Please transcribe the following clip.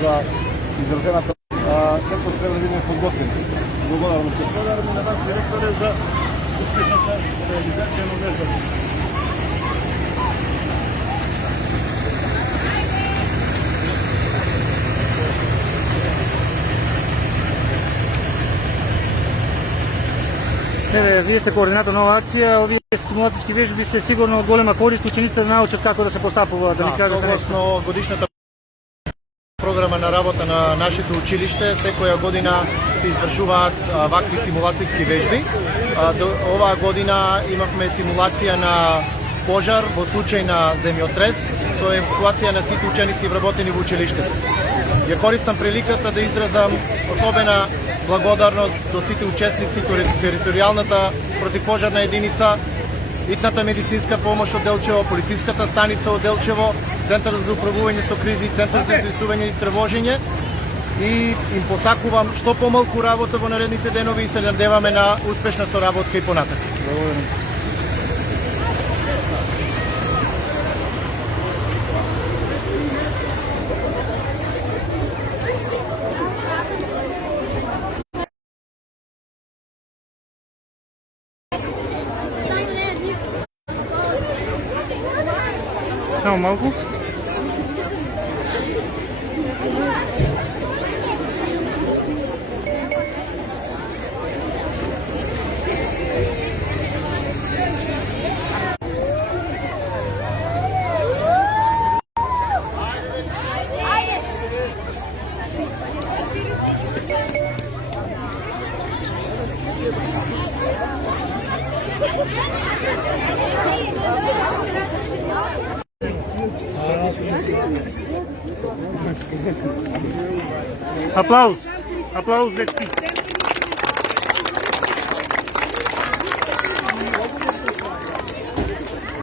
За изразената сектор трябва да бъдем подготвени. Благодарно ще благодарим на вас, директоре, за успешната реализация на мрежата. Вие сте координатор на ова акција, овие симулацијски вежби се сигурно од голема корист учениците да научат како да се постапува, да ни кажете нешто. Согласно годишната програма на работа на нашето училиште, секоја година се извршуваат вакви симулацијски вежби. Оваа година имавме симулација на пожар во случај на земјотрес, со евакуација на сите ученици вработени во училиштето. Ја користам приликата да изразам особена благодарност до сите учесници кои територијалната противпожарна единица, итната медицинска помош од Делчево, полициската станица од Делчево, Центарот за управување со кризи, Центарот за известување и тревожење, и им посакувам што помалку работа во наредните денови и се надеваме на успешна соработка и понатак. Благодарам. Само малку. Aplauz, aplauz, let's